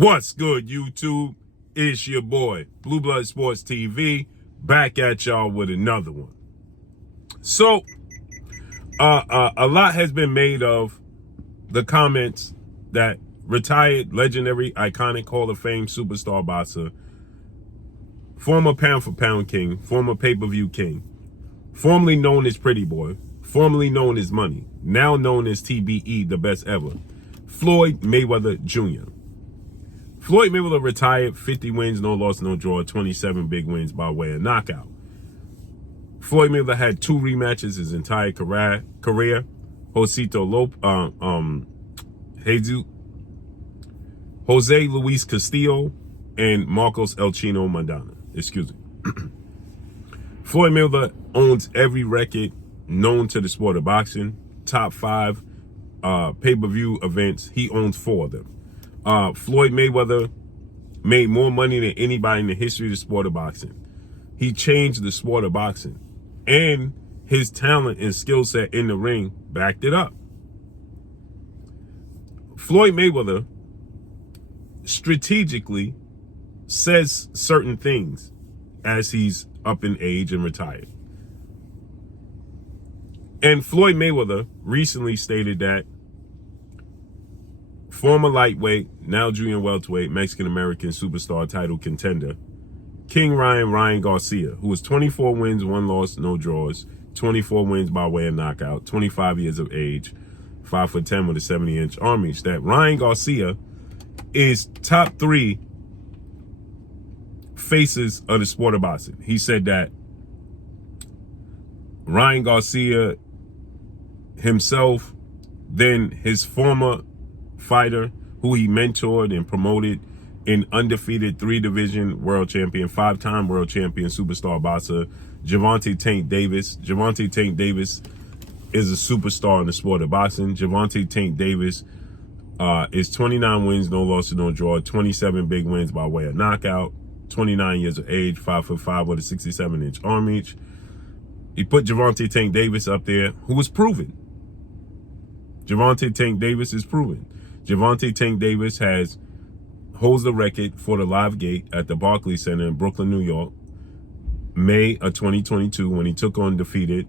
What's good, YouTube? It's your boy, Blue Blood Sports TV, back at y'all with another one. So, a lot has been made of the comments that retired, legendary, iconic Hall of Fame superstar boxer, former pound-for-pound king, former pay-per-view king, formerly known as Pretty Boy, formerly known as Money, now known as TBE, the best ever, Floyd Mayweather Jr. Floyd Mayweather retired, 50 wins, no loss, no draw, 27 big wins by way of knockout. Floyd Mayweather had 2 rematches his entire career. Jose Luis Castillo and Marcos El Chino Maidana. Excuse me. Floyd Mayweather owns every record known to the sport of boxing. Top 5 pay-per-view events, he owns 4 of them. Floyd Mayweather made more money than anybody in the history of the sport of boxing. He changed the sport of boxing, and his talent and skill set in the ring backed it up. Floyd Mayweather strategically says certain things as he's up in age and retired. And Floyd Mayweather recently stated that former lightweight, now junior welterweight, Mexican-American superstar title contender, King Ryan Garcia, who was 24 wins, 1 loss, no draws, 24 wins by way of knockout, 25 years of age, 5'10" with a 70-inch arm reach, that Ryan Garcia is top 3 faces of the sport of boxing. He said that Ryan Garcia himself, then his former fighter who he mentored and promoted, an undefeated 3-division world champion, 5-time world champion superstar boxer, Gervonta Tank Davis. Gervonta Tank Davis is a superstar in the sport of boxing. Gervonta Tank Davis is 29 wins, no loss, no draw, 27 big wins by way of knockout, 29 years of age, 5'5" with a 67-inch arm reach. He put Gervonta Tank Davis up there, who was proven. Gervonta Tank Davis is proven. Gervonta Tank Davis holds the record for the live gate at the Barclays Center in Brooklyn, New York, May of 2022, when he took on defeated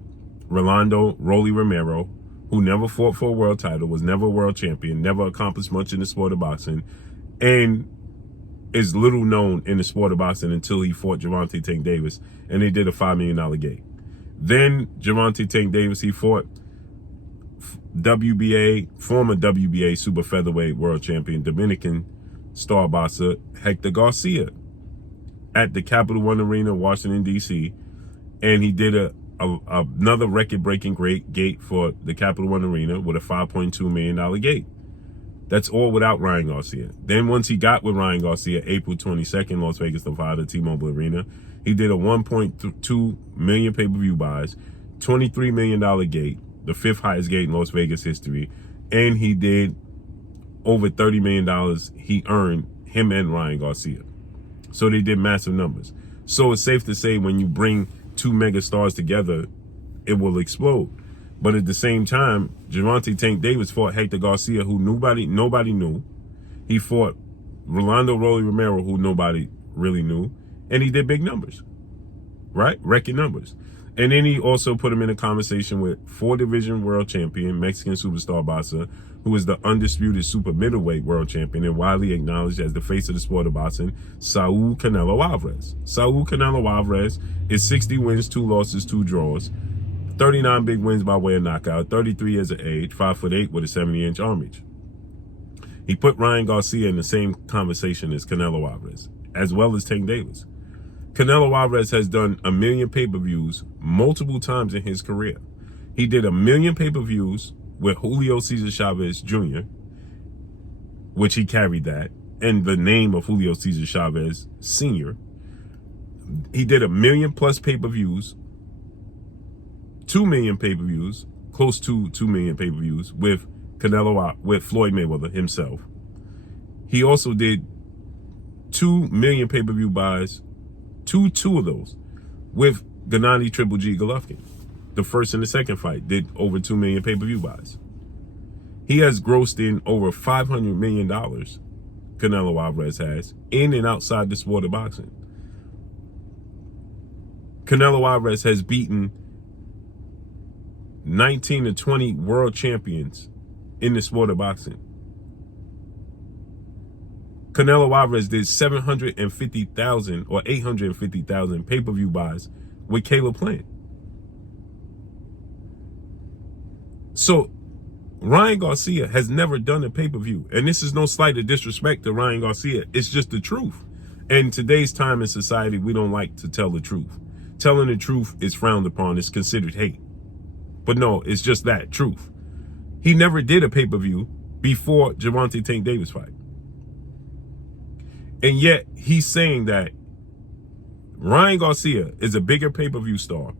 Rolando Rolly Romero, who never fought for a world title, was never a world champion, never accomplished much in the sport of boxing, and is little known in the sport of boxing until he fought Gervonta Tank Davis, and they did a $5 million gate. Then Gervonta Tank Davis, he fought former WBA super featherweight world champion, Dominican star boxer Hector Garcia at the Capital One Arena, Washington, D.C. And he did another record-breaking great gate for the Capital One Arena with a $5.2 million gate. That's all without Ryan Garcia. Then once he got with Ryan Garcia, April 22nd, Las Vegas, Nevada, T-Mobile Arena, he did a 1.2 million pay-per-view buys, $23 million gate, the 5th highest gate in Las Vegas history, and he did over $30 million he earned, him and Ryan Garcia. So they did massive numbers. So it's safe to say when you bring 2 mega stars together, it will explode. But at the same time, Gervonta Tank Davis fought Hector Garcia, who nobody knew. He fought Rolando Rolly Romero, who nobody really knew, and he did big numbers, right? Record numbers. And then he also put him in a conversation with 4-division world champion, Mexican superstar boxer, who is the undisputed super middleweight world champion and widely acknowledged as the face of the sport of boxing, Saul Canelo Alvarez. Saul Canelo Alvarez is 60 wins, 2 losses, 2 draws, 39 big wins by way of knockout, 33 years of age, 5'8" with a 70-inch arm reach. He put Ryan Garcia in the same conversation as Canelo Alvarez, as well as Tank Davis. Canelo Alvarez has done 1 million pay-per-views multiple times in his career. He did 1 million pay-per-views with Julio Cesar Chavez Jr., which he carried that, and the name of Julio Cesar Chavez Sr. He did 1 million plus pay-per-views, 2 million pay-per-views, close to 2 million pay-per-views with Floyd Mayweather himself. He also did 2 million pay-per-view buys, two of those, with Gennady Triple G Golovkin. The first and the second fight did over 2 million pay-per-view buys. He has grossed in over $500 million Canelo Alvarez has in and outside the sport of boxing. Canelo Alvarez has beaten 19 to 20 world champions in the sport of boxing. Canelo Alvarez did 750,000 or 850,000 pay-per-view buys with Caleb Plant. So Ryan Garcia has never done a pay-per-view. And this is no slight of disrespect to Ryan Garcia. It's just the truth. In today's time in society, we don't like to tell the truth. Telling the truth is frowned upon. It's considered hate. But no, it's just that, truth. He never did a pay-per-view before Gervonta Tank Davis fight. And yet, he's saying that Ryan Garcia is a bigger pay-per-view star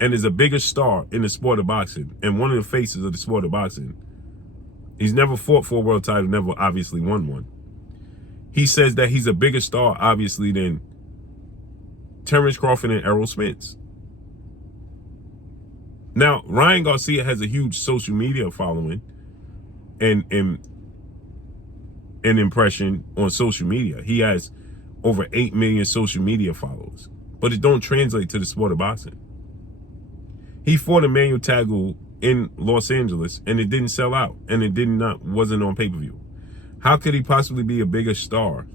and is a bigger star in the sport of boxing and one of the faces of the sport of boxing. He's never fought for a world title, never obviously won one. He says that he's a bigger star, obviously, than Terrence Crawford and Errol Spence. Now, Ryan Garcia has a huge social media following and an impression on social media. He has over 8 million social media followers, but it don't translate to the sport of boxing. He fought Emmanuel Tagu in Los Angeles and it didn't sell out and it wasn't on pay-per-view. How could he possibly be a bigger star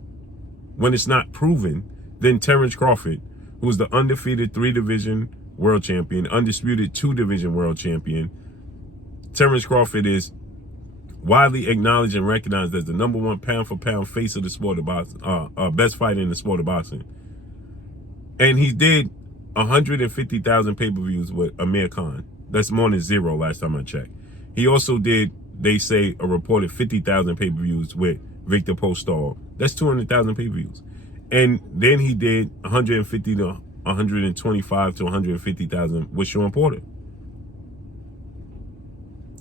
when it's not proven than Terrence Crawford, who's the undefeated 3-division world champion, undisputed 2-division world champion? Terrence Crawford is widely acknowledged and recognized as the #1 pound-for-pound face of the sport of boxing, best fighter in the sport of boxing. And he did 150,000 pay-per-views with Amir Khan. That's more than zero last time I checked. He also did, they say, a reported 50,000 pay-per-views with Victor Postol. That's 200,000 pay-per-views. And then he did 150 to 125 to 150,000 with Sean Porter.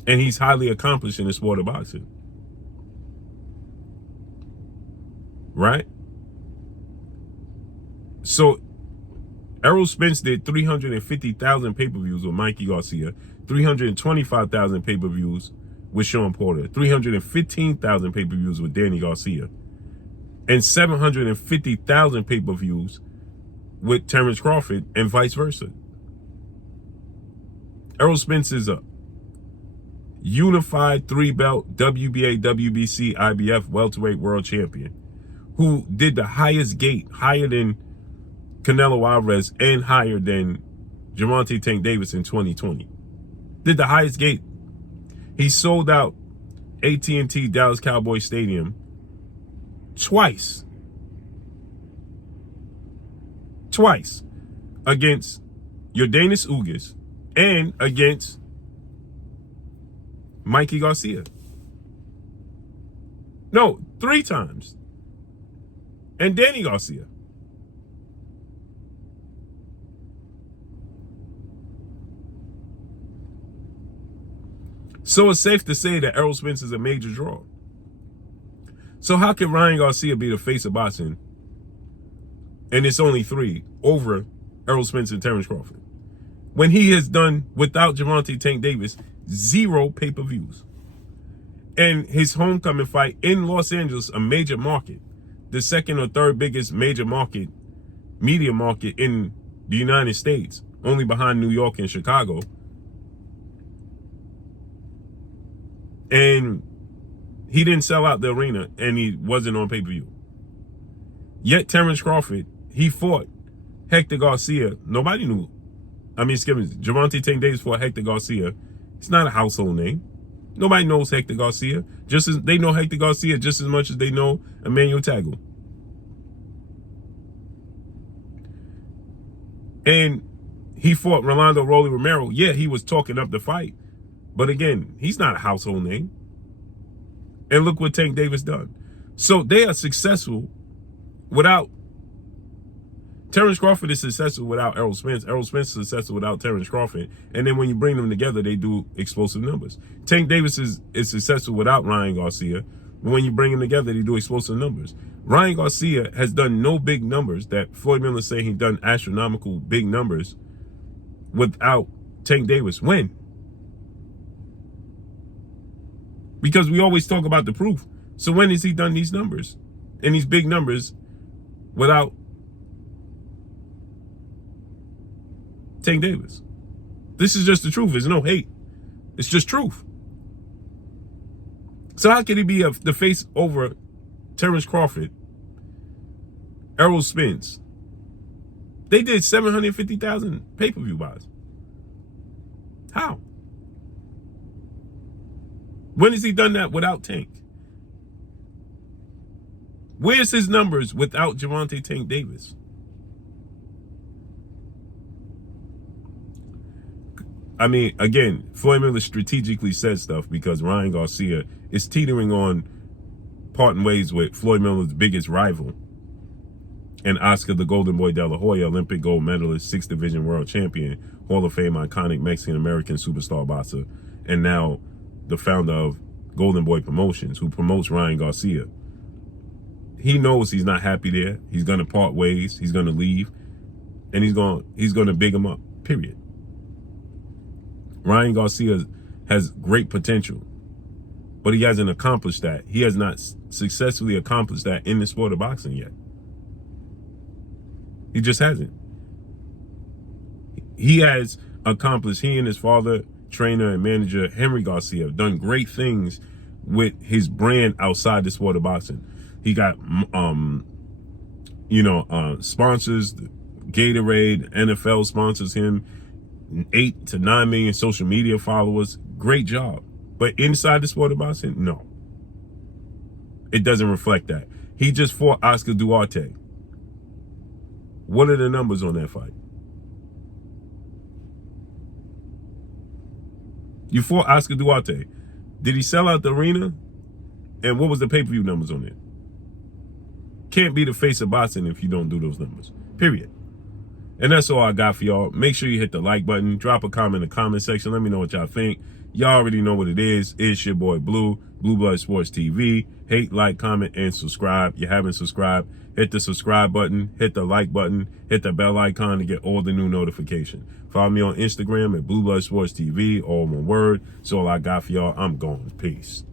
And he's highly accomplished in the sport of boxing. Right? So Errol Spence did 350,000 pay-per-views with Mikey Garcia, 325,000 pay-per-views with Sean Porter, 315,000 pay-per-views with Danny Garcia, and 750,000 pay-per-views with Terrence Crawford, and vice versa. Errol Spence is a unified 3-belt WBA, WBC, IBF welterweight world champion who did the highest gate, higher than Canelo Alvarez and higher than Gervonta Tank Davis in 2020. Did the highest gate. He sold out AT&T Dallas Cowboys Stadium twice against Yordenis Ugas and against Mikey Garcia. No, 3 times. And Danny Garcia. So it's safe to say that Errol Spence is a major draw. So how can Ryan Garcia be the face of boxing, and it's only 3 over Errol Spence and Terrence Crawford, when he has done, without Gervonta Tank Davis, 0 pay-per-views? And his homecoming fight in Los Angeles, a major market, the 2nd or 3rd biggest major market, media market in the United States, only behind New York and Chicago. And he didn't sell out the arena, and he wasn't on pay-per-view. Yet Terrence Crawford, he fought Hector Garcia. Nobody knew. Gervonta Tank Davis fought Hector Garcia. It's not a household name. Nobody knows Hector Garcia. Just as they know Hector Garcia just as much as they know Emmanuel Tagu. And he fought Rolando Rolly Romero. Yeah, he was talking up the fight. But again, he's not a household name. And look what Tank Davis done. So they are successful without... Terrence Crawford is successful without Errol Spence. Errol Spence is successful without Terrence Crawford. And then when you bring them together, they do explosive numbers. Tank Davis is successful without Ryan Garcia. But when you bring them together, they do explosive numbers. Ryan Garcia has done no big numbers that Floyd Mayweather saying he done astronomical big numbers without Tank Davis. When? Because we always talk about the proof. So when has he done these numbers? in these big numbers without Tank Davis. This is just the truth. There's no hate. It's just truth. So how could he be the face over Terrence Crawford, Errol Spence? They did 750,000 pay-per-view buys. How? When has he done that without Tank? Where's his numbers without Gervonta Tank Davis? I mean, again, Floyd Mayweather strategically said stuff because Ryan Garcia is teetering on parting ways with Floyd Mayweather's biggest rival and Oscar the Golden Boy De La Hoya, Olympic gold medalist, 6th division world champion, Hall of Fame iconic Mexican-American superstar boxer, and now the founder of Golden Boy Promotions, who promotes Ryan Garcia. He knows he's not happy there. He's going to part ways. He's going to leave. And he's going to big him up, period. Ryan Garcia has great potential, but he hasn't accomplished that. He has not successfully accomplished that in the sport of boxing yet. He just hasn't. He has accomplished, he and his father, trainer and manager, Henry Garcia, have done great things with his brand outside the sport of boxing. He got, sponsors. Gatorade, NFL sponsors him. 8 to 9 million social media followers. Great job. But inside the sport of boxing, no. It doesn't reflect that. He just fought Oscar Duarte. What are the numbers on that fight? You fought Oscar Duarte. Did he sell out the arena? And what was the pay-per-view numbers on it? Can't be the face of boxing if you don't do those numbers. Period. And that's all I got for y'all. Make sure you hit the like button. Drop a comment in the comment section. Let me know what y'all think. Y'all already know what it is. It's your boy Blue, Blue Blood Sports TV. Hate, like, comment, and subscribe. You haven't subscribed, hit the subscribe button, hit the like button, hit the bell icon to get all the new notifications. Follow me on Instagram at Blue Blood Sports TV, all one word. That's all I got for y'all. I'm gone. Peace.